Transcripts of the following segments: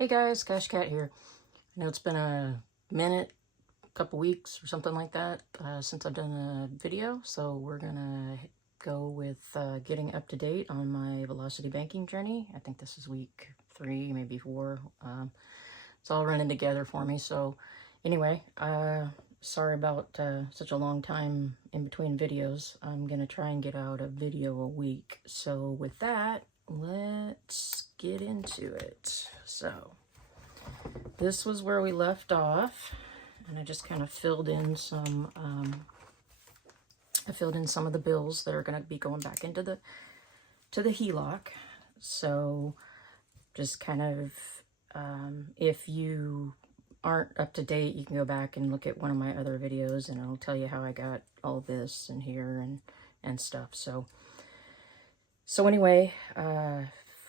Hey guys, Cash Cat here. I know it's been a minute, a couple weeks or something like that since I've done a video, so we're gonna go with getting up to date on my velocity banking journey. I think this is week 3, maybe 4. It's all running together for me. So anyway, sorry about such a long time in between videos. I'm gonna try and get out a video a week. So with that, let's get into it. So this was where we left off, and I just kind of filled in some of the bills that are going to be going back into the HELOC. So just kind of if you aren't up to date, you can go back and look at one of my other videos and it'll tell you how I got all this and here and stuff. So anyway,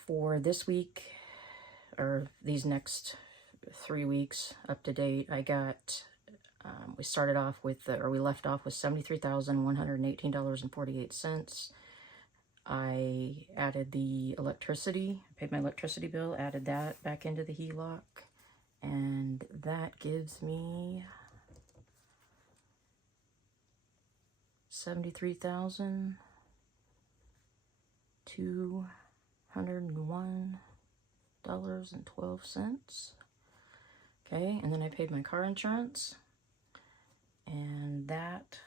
for this week, or these next 3 weeks up to date, I got, we started off with, or we left off with $73,118.48. I added the electricity, paid my electricity bill, added that back into the HELOC, and that gives me $73,201.12. Okay, and then I paid my car insurance, and that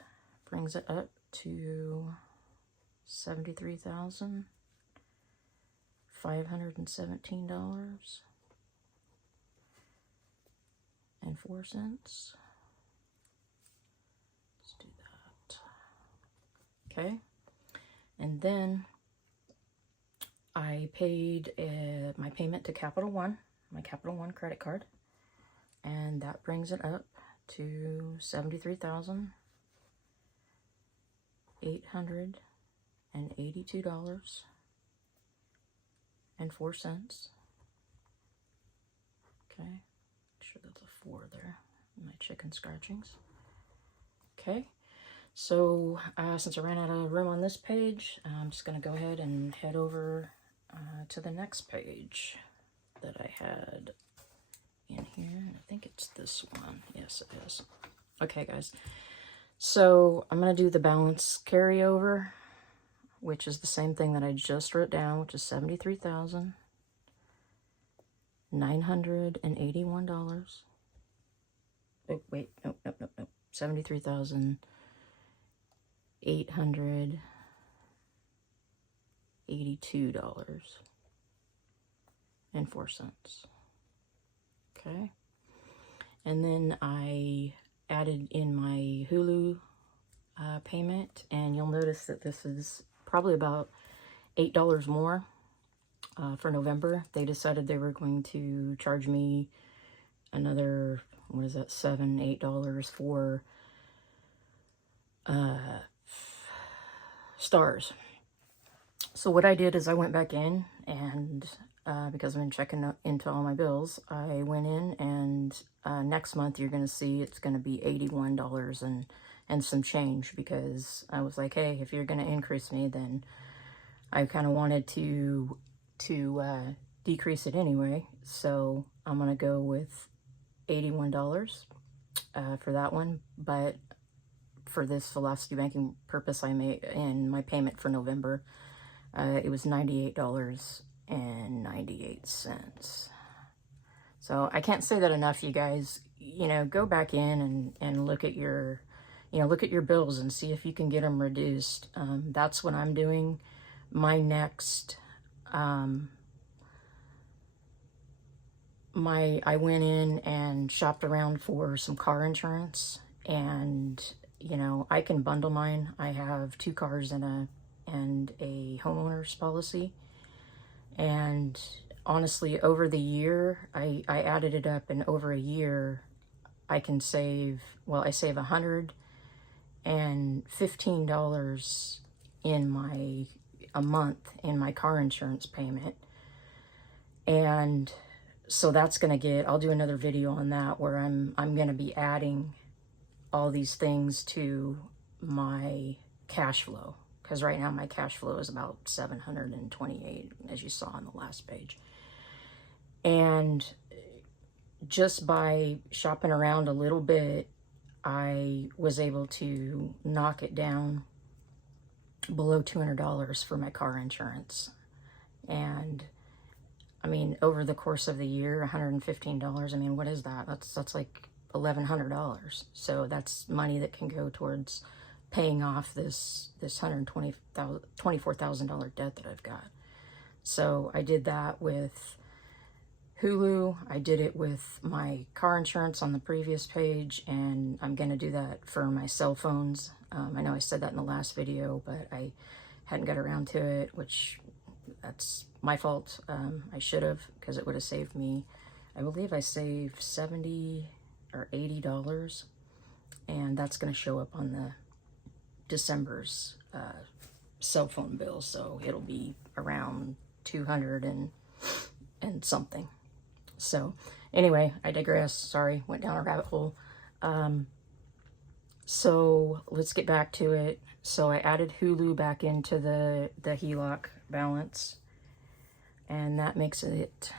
brings it up to $73,517.04. Let's do that. Okay, and then I paid my payment to Capital One, my Capital One credit card, and that brings it up to $73,882.04. Okay, make sure that's a 4 there. My chicken scratchings. Okay, so since I ran out of room on this page, I'm just going to go ahead and head over to the next page that I had in here. I think it's this one. Yes, it is. Okay, guys. So I'm going to do the balance carryover, which is the same thing that I just wrote down, which is $73,981. Oh, wait. Nope. $73,882.04. Okay, and then I added in my Hulu payment, and you'll notice that this is probably about $8 more for November. They decided they were going to charge me another, what is that, $7-8 for stars. So what I did is I went back in and because I've been checking into all my bills, I went in and next month you're going to see it's going to be $81 and some change, because I was like, hey, if you're going to increase me, then I kind of wanted to decrease it anyway. So I'm going to go with $81 for that one. But for this velocity banking purpose, I made in my payment for November, it was $98.98. So I can't say that enough, you guys. You know, go back in and look at your, look at your bills and see if you can get them reduced. That's what I'm doing. My next, I went in and shopped around for some car insurance, and I can bundle mine. I have 2 cars and a homeowner's policy, and honestly, over the year, I added it up, and over a year I can save, well, I save $115 in a month in my car insurance payment. And so that's going to get, I'll do another video on that where I'm going to be adding all these things to my cash flow, because right now my cash flow is about $728, as you saw on the last page. And just by shopping around a little bit, I was able to knock it down below $200 for my car insurance. And I mean, over the course of the year, $115, I mean, what is that? That's like $1,100. So that's money that can go towards paying off this $24,000 debt that I've got. So I did that with Hulu. I did it with my car insurance on the previous page, and I'm going to do that for my cell phones. I know I said that in the last video, but I hadn't got around to it, which that's my fault. I should have, because it would have saved me, I believe I saved $70 or $80, and that's going to show up on the December's cell phone bill, so it'll be around 200 and something. So anyway, I digress. Sorry, went down a rabbit hole. So let's get back to it. So I added Hulu back into the HELOC balance, and that makes it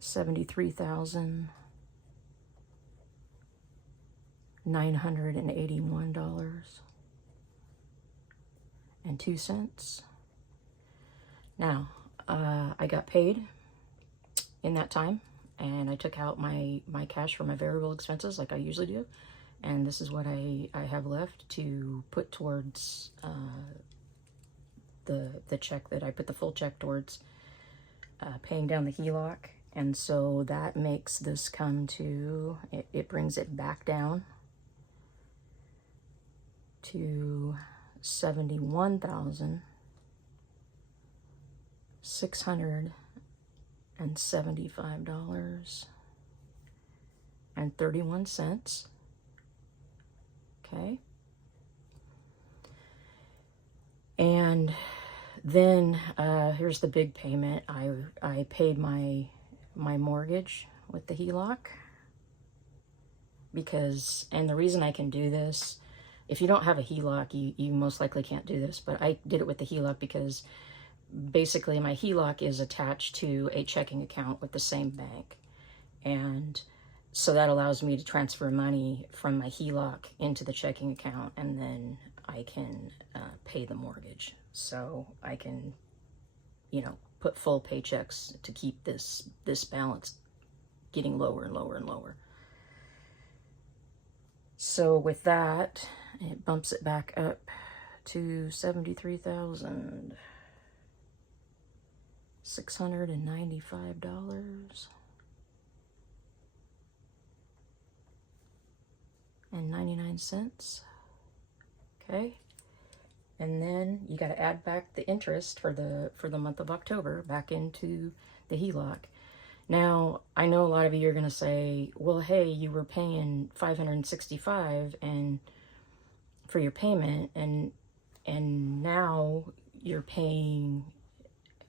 $73,981.02. Now, I got paid in that time, and I took out my cash for my variable expenses like I usually do, and this is what I have left to put towards the check that I put the full check towards paying down the HELOC. And so that makes this come to, it brings it back down to $71,675.31. Okay. And then here's the big payment. I paid my mortgage with the HELOC, because, and the reason I can do this, if you don't have a HELOC, you most likely can't do this, but I did it with the HELOC because basically my HELOC is attached to a checking account with the same bank. And so that allows me to transfer money from my HELOC into the checking account, and then I can pay the mortgage. So I can, put full paychecks to keep this balance getting lower and lower and lower. So with that, it bumps it back up to $73,695.99. Okay. And then you got to add back the interest for the month of October back into the HELOC. Now, I know a lot of you are going to say, well, hey, you were paying $565 and for your payment, and now you're paying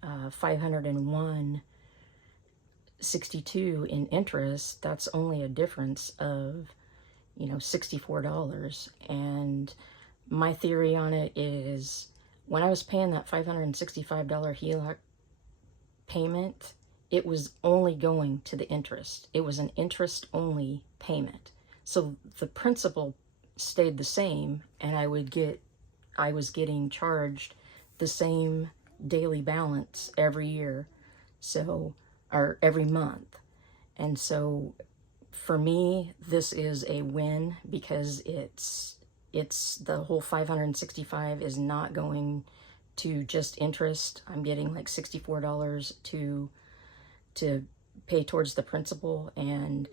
$501.62 in interest. That's only a difference of, $64. And my theory on it is, when I was paying that $565 HELOC payment, it was only going to the interest. It was an interest-only payment. So the principal stayed the same, and I was getting charged the same daily balance every year, or every month. And so for me, this is a win, because it's the whole $565 is not going to just interest. I'm getting like $64 to pay towards the principal, and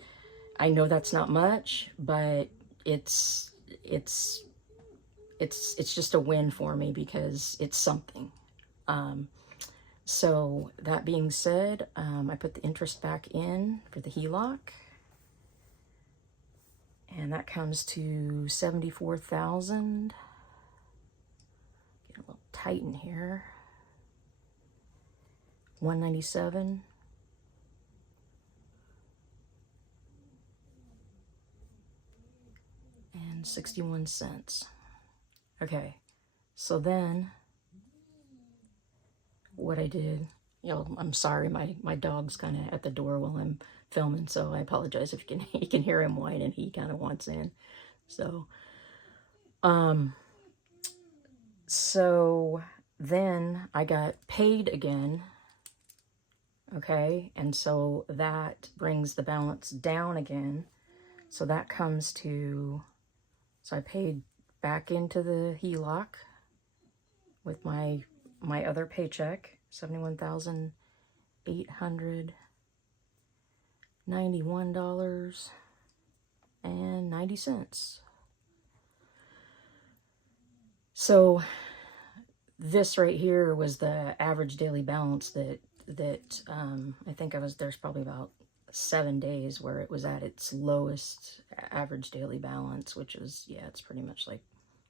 I know that's not much, but it's just a win for me, because it's something. So that being said, I put the interest back in for the HELOC, and that comes to $74,000. Get a little tight in here. $197. And 61 cents. Okay, so then what I did, you know, I'm sorry, my dog's kind of at the door while I'm filming, so I apologize if you can hear him whining. He kind of wants in. So, so then I got paid again. Okay, and so that brings the balance down again. So that comes to, so I paid back into the HELOC with my other paycheck, $71,891.90. So this right here was the average daily balance that I think there's probably about 7 days where it was at its lowest average daily balance, which was, yeah, it's pretty much like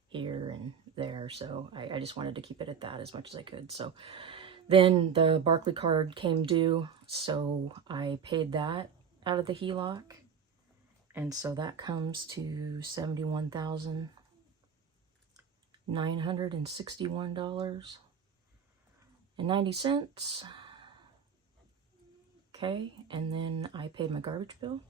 here and there. So I just wanted to keep it at that as much as I could. So then the Barclay card came due, so I paid that out of the HELOC. And so that comes to $71,961.90. Okay, and then I paid my garbage bill.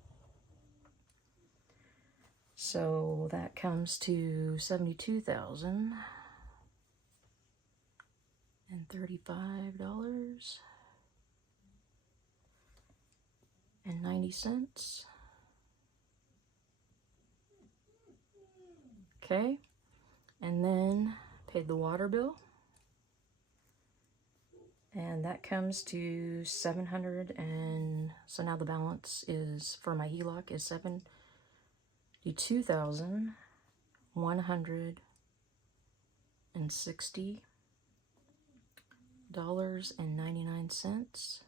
So that comes to $72,035.90. Okay, and then paid the water bill. And that comes to 700, and so now the balance is for my HELOC is $72,160.99.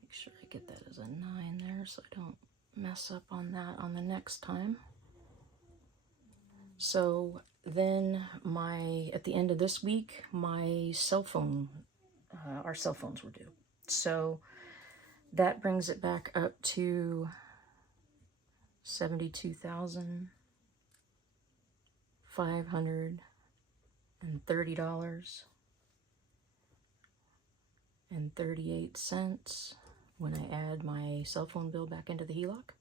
Make sure I get that as a 9 there so I don't mess up on that on the next time. So then at the end of this week, my cell phone, our cell phones were due. So that brings it back up to $72,530.38 when I add my cell phone bill back into the HELOC.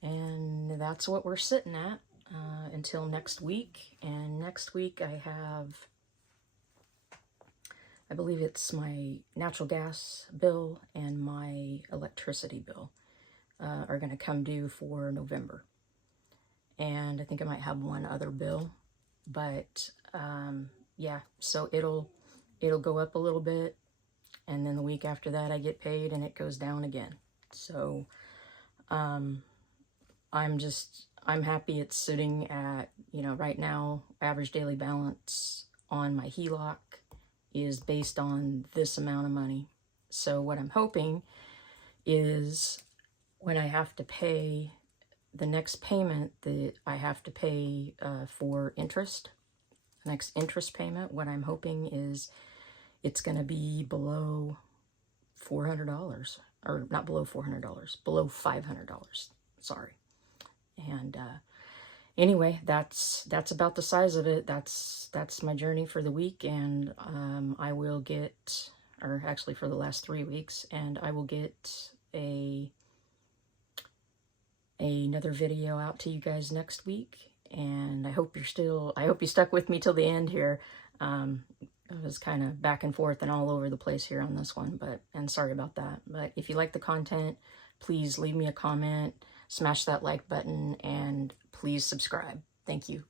And that's what we're sitting at until next week. And next week I believe it's my natural gas bill and my electricity bill are going to come due for November. And I think I might have one other bill, but yeah, so it'll go up a little bit, and then the week after that I get paid and it goes down again. So I'm happy it's sitting at, you know, right now average daily balance on my HELOC is based on this amount of money. So what I'm hoping is when I have to pay the next payment that I have to pay for interest, the next interest payment, what I'm hoping is it's going to be below $400, or not below $400, below $500. Sorry. And anyway, that's about the size of it. That's my journey for the week, and I will get, or actually for the last 3 weeks, and I will get another video out to you guys next week. And I hope you stuck with me till the end here. I was kind of back and forth and all over the place here on this one, and sorry about that. But if you like the content, please leave me a comment, smash that like button, and please subscribe. Thank you.